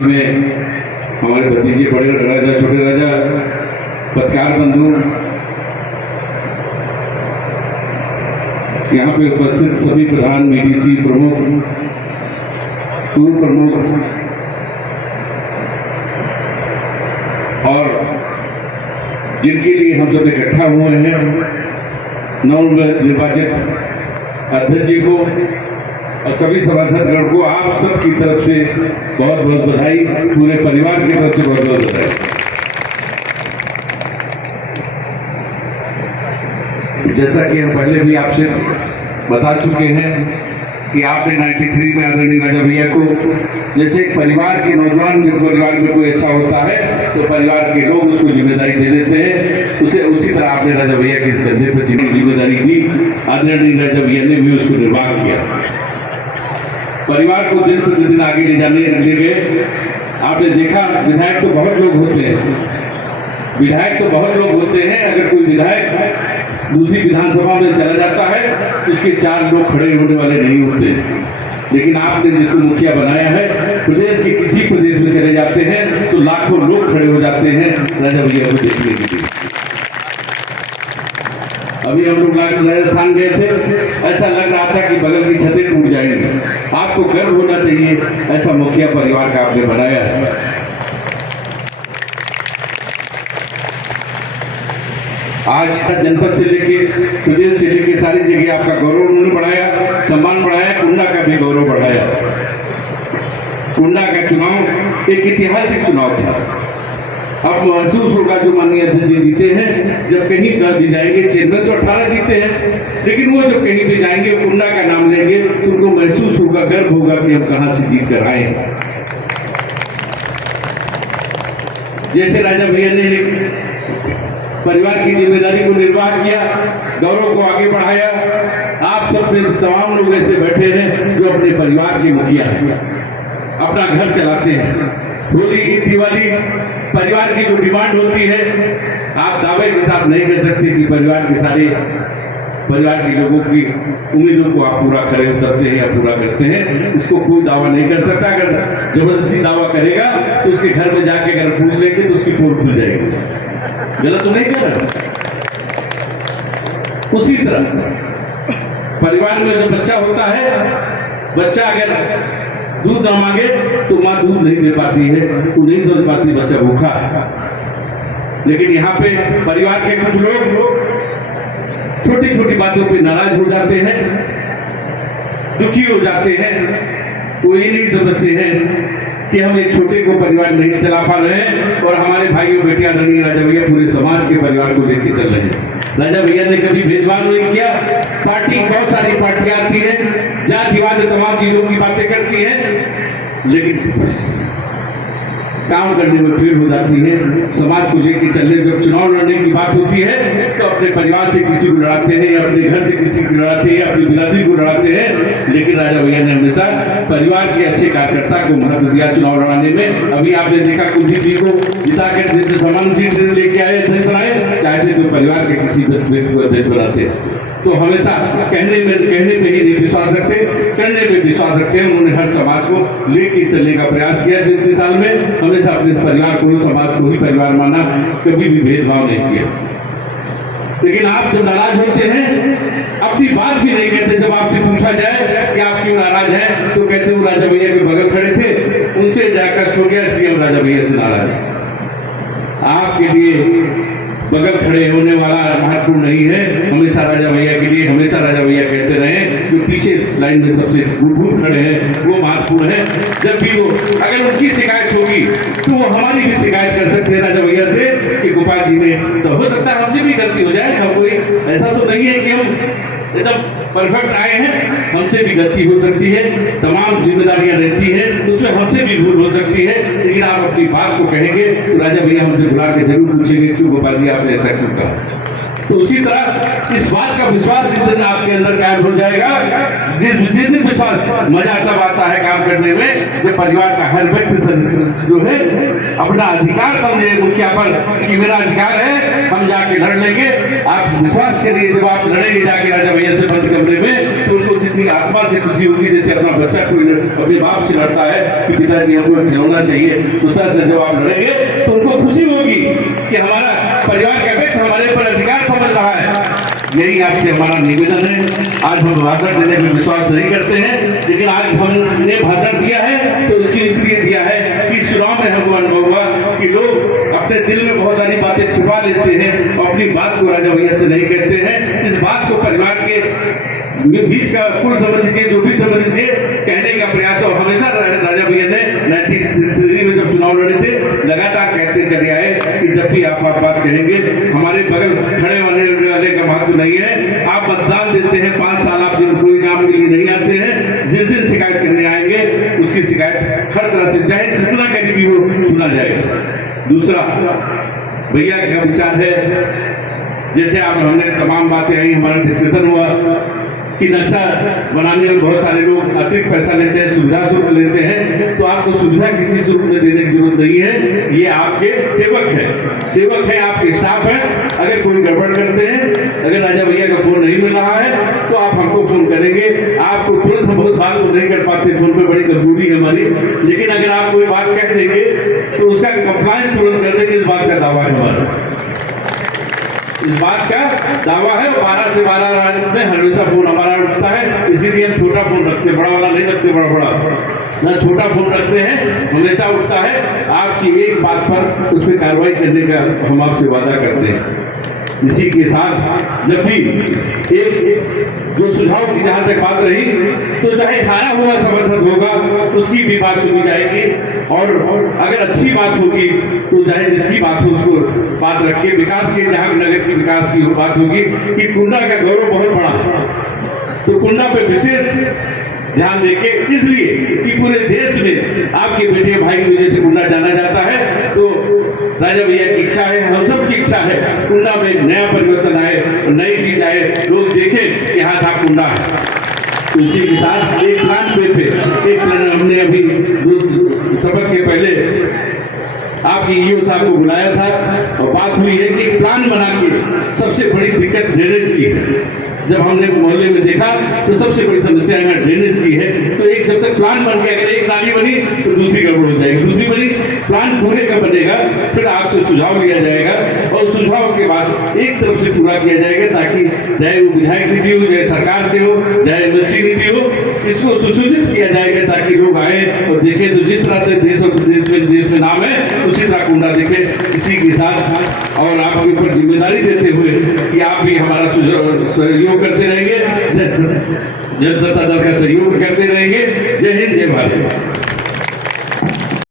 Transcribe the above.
में हमारे भतीजे बड़े राजा, छोटे राजा, पत्रकार बंधु, यहाँ पे उपस्थित सभी प्रधान, बीडीसी प्रमुख, पूर्व प्रमुख और जिनके लिए हम सब इकट्ठा हुए हैं, नवनिर्वाचित अध्यक्ष जी को और सभी सभासदगण को आप सब की तरफ से बहुत बहुत बधाई, पूरे परिवार की तरफ से बहुत बहुत बधाई। जैसा कि हम पहले भी आपसे बता चुके हैं कि आपने 93 में आदरणीय राजा भैया को जैसे एक परिवार के नौजवान, जब परिवार में कोई अच्छा होता है तो परिवार के लोग उसको जिम्मेदारी दे देते हैं, उसे उसी तरह आपने राजा भैया के कंधे पर जिम्मेदारी दी। आदरणीय राजा भैया ने भी उसको निर्वाह किया, परिवार को दिन प्रतिदिन आगे ले जाने ले गए। आपने देखा विधायक तो बहुत लोग होते हैं, अगर कोई विधायक दूसरी विधानसभा में चला जाता है तो उसके 4 लोग खड़े होने वाले नहीं होते, लेकिन आपने जिसको मुखिया बनाया है, प्रदेश के किसी प्रदेश में चले जाते हैं तो लाखों लोग खड़े हो जाते हैं राजा भैया को देखने के लिए। अभी हम लोग राजस्थान गए थे, ऐसा लग रहा था कि बगल की छतें टूट जाएंगी। आपको गर्व होना चाहिए, ऐसा मुखिया परिवार का आपने बनाया है। आज का जनपद से लेके प्रदेश से लेके सारी जगह आपका गौरव उन्होंने बढ़ाया, सम्मान बढ़ाया, कुंडा का भी गौरव बढ़ाया। कुंडा का चुनाव एक ऐतिहासिक चुनाव था। अब महसूस होगा जो माननीय अध्यक्ष जी जीते हैं, जब कहीं भी जाएंगे, चेयरमैन तो 18 जीते हैं, लेकिन वो जब कहीं भी जाएंगे, कुंडा का नाम लेंगे तो उनको महसूस होगा, गर्व होगा कि हम कहां से जीत कर आए। जैसे राजा भैया ने परिवार की जिम्मेदारी को निर्वाह किया, गौरव को आगे बढ़ाया, आप सब में तमाम लोग ऐसे बैठे हैं जो अपने परिवार के मुखिया हैं, अपना घर चलाते हैं। होली, दिवाली, परिवार की जो डिमांड होती है, आप दावे के साथ नहीं कह सकते कि परिवार के लोगों की उम्मीदों को आप पूरा खरे उतरते हैं या पूरा करते हैं। इसको कोई दावा नहीं कर सकता। अगर जबरदस्ती दावा करेगा तो उसके घर में जाके अगर पूछ लेंगे तो उसकी पोल खुल जाएगी। गलत तो नहीं कर रहा। उसी तरह परिवार में जब बच्चा होता है, बच्चा अगर दूध न मांगे तो माँ दूध नहीं दे पाती है, वो नहीं समझ पाती बच्चा भूखा है। लेकिन यहाँ पे परिवार के कुछ लोग छोटी छोटी बातों पे नाराज हो जाते हैं, दुखी हो जाते हैं। वो ये नहीं समझते हैं कि हम एक छोटे को परिवार नहीं चला पा रहे हैं और हमारे भाइयों बेटियां आदरणीय राजा भैया पूरे समाज के परिवार को लेकर चल रहे हैं। राजा भैया ने कभी भेदभाव नहीं किया। पार्टी, बहुत सारी पार्टियां आती हैं, जातिवाद तमाम चीजों की बातें करती हैं, लेकिन काम करने में फेल हो जाती है। समाज को लेकर चलने, जब चुनाव लड़ने की बात होती है तो अपने परिवार से किसी को लड़ाते हैं, या अपने घर से किसी को लड़ाते हैं, या अपनी बिरादरी को लड़ाते हैं। लेकिन राजा भैया ने हमेशा परिवार के अच्छे कार्यकर्ता को महत्व दिया चुनाव लड़ाने में। अभी आपने देखा कुलदीप जी को जिताकर जितने समान सीट लेके आए, अध्यक्ष बनाए, चाहते तो परिवार के किसी व्यक्ति को अध्यक्ष बनाते। तो हमेशा कहने पे ही नहीं विश्वास रखते, करने पे विश्वास रखते हैं। उन्होंने हर समाज को लेके चलने का प्रयास किया। 33 साल में हमेशा अपने परिवार को ही, समाज को ही परिवार माना, कभी भी भेदभाव नहीं किया। लेकिन आप जब नाराज होते हैं, अपनी बात भी नहीं कहते। जब आपसे पूछा जाए कि आप क्यों नाराज हैं तो कहते हो राजा भैया के बगल खड़े थे, उनसे कष्ट हो गया, इसलिए हम राजा भैया से नाराज हैं। आपके लिए बगल खड़े होने वाला महत्वपूर्ण नहीं है। हमेशा राजा भैया के लिए, हमेशा राजा भैया कहते रहे, जो पीछे लाइन में सबसे दूर खड़े हैं वो महत्वपूर्ण है। जब भी वो, अगर उनकी शिकायत होगी तो वो हमारी भी शिकायत कर सकते हैं राजा भैया से कि गोपाल जी ने, सब हो सकता है हमसे भी गलती हो जाए, हम कोई ऐसा तो नहीं है कि हम एकदम परफेक्ट आए हैं, हमसे भी गलती हो सकती है, तमाम जिम्मेदारियां रहती हैं, उसमें हमसे भी भूल हो सकती है। लेकिन आप अपनी बात को कहेंगे तो राजा भैया हमसे बुला के जरूर पूछेंगे क्यों गोपाल जी आपने ऐसा क्यों कहा। तो उसी तरह इस बात का विश्वास जिस दिन आपके अंदर कायम हो जाएगा, जिस दिन विश्वास, मजा तब आता है काम करने में जब परिवार का हर व्यक्ति जो है अपना अधिकार समझे मुखिया पर कि मेरा अधिकार है, हम जाके लड़ लेंगे। आप विश्वास करिए, जब आप लड़ेंगे जाके राजा भैया से बंद कमरे में, तो उनको इतनी आत्मा से खुशी होगी जैसे अपना बच्चा कोई अपने बाप से लड़ता है कि पिताजी हमको खिलौना चाहिए, उस तरह से जब आप लड़ेंगे तो उनको खुशी होगी कि हमारा परिवार का व्यक्ति हमारे पर अधिकार समझ रहा है। यही आपसे हमारा निवेदन है। आज हम भाषण देने में विश्वास नहीं करते हैं, लेकिन आज हमने भाषण दिया है तो इसलिए दिया है कि चुनाव में हमको अनुभव हुआ कि लोग अपने दिल में बहुत सारी बातें छिपा लेते हैं और अपनी बात को राजा भैया से नहीं कहते हैं। इस बात को परिवार के बीच का कुल समझ लीजिए, जो भी समझ लीजिए, कहने का प्रयास। और हमेशा राजा भैया ने 93 में जब चुनाव लड़े थे लगातार कहते चले आए कि जब भी आप बात कहेंगे हमारे बगल खड़े होने वाले का महत्व नहीं है। आप मतदान देते हैं, 5 साल आप दिन कोई काम के लिए नहीं आते हैं, जिस दिन शिकायत करने आएंगे उसकी शिकायत हर तरह से चाहे जितना करीबी हो सुना जाएगा। दूसरा भैया का विचार है, जैसे आप हमने तमाम बातें आई, हमारा डिस्कशन हुआ कि नक्शा बनाने में बहुत सारे लोग अतिरिक्त पैसा लेते हैं, सुविधा शुल्क लेते हैं, तो आपको सुविधा किसी शुल्क में देने की जरूरत नहीं है। ये आपके सेवक है, आपके स्टाफ है। अगर कोई गड़बड़ करते हैं, अगर राजा भैया का फोन नहीं मिल रहा है तो आप हमको फोन करेंगे। आपको तुरंत हम बहुत बात तो नहीं कर पाते, फोन पे बड़ी मजबूरी है हमारी, लेकिन अगर आप कोई बात कह देंगे तो उसका कंप्लायंस तुरंत कर देंगे। इस बात का दावा है हमारा, इस बात का दावा है। 12 से 12 में हमेशा फोन हमारा उठता है, इसीलिए हम छोटा फोन रखते हैं, बड़ा वाला नहीं रखते। बड़ा ना छोटा फोन रखते हैं, हमेशा उठता है। आपकी एक बात पर उस पर कार्रवाई करने का हम आपसे वादा करते हैं। इसी के साथ जब भी एक जो सुझाव की जहां तक बात रही, तो चाहे हारा हुआ सभासद होगा उसकी भी बात सुनी जाएगी, और अगर अच्छी बात होगी तो चाहे जिसकी बात हो उसको बात रख के विकास के, जहां नगर के विकास की बात होगी कि कुंडा का गौरव बहुत बड़ा है, तो कुंडा पे विशेष ध्यान देके, इसलिए कि पूरे देश में आपके बेटे भाई की वजह से कुंडा जाना जाता है। तो राजा भैया की इच्छा है, हम सब की इच्छा है, कुंडा में एक नया परिवर्तन आए, नई चीज आए, लोग देखें कि हाँ था कुंडा है। उसी के साथ एक प्लान पे थे, एक प्लान हमने अभी शपथ के पहले आपके ईओ साहब को बुलाया था और बात हुई है कि प्लान बना के सबसे बड़ी दिक्कत ड्रेनेज की है। जब हमने मोहल्ले में देखा तो सबसे बड़ी समस्या यहाँ ड्रेनेज की है। तो एक जब तक प्लान बन गया, अगर एक नाली बनी तो दूसरी गड़बड़ हो जाएगी, दूसरी बनी, प्लान पूरे का बनेगा, फिर आपसे सुझाव लिया जाएगा और सुझाव के बाद एक तरफ से पूरा किया जाएगा, ताकि चाहे वो विधायक निधि हो, चाहे सरकार से हो, चाहे एमएलसी निधि हो, इसको सुसूचित किया जाएगा ताकि लोग आए और देखें। तो जिस तरह से देश में नाम है उसी तरह कुंडा देखे। इसी के साथ और आपके ऊपर जिम्मेदारी देते हुए कि आप भी हमारा सहयोग करते रहेंगे, जनता दल का सहयोग करते रहेंगे। जय हिंद, जय भारत।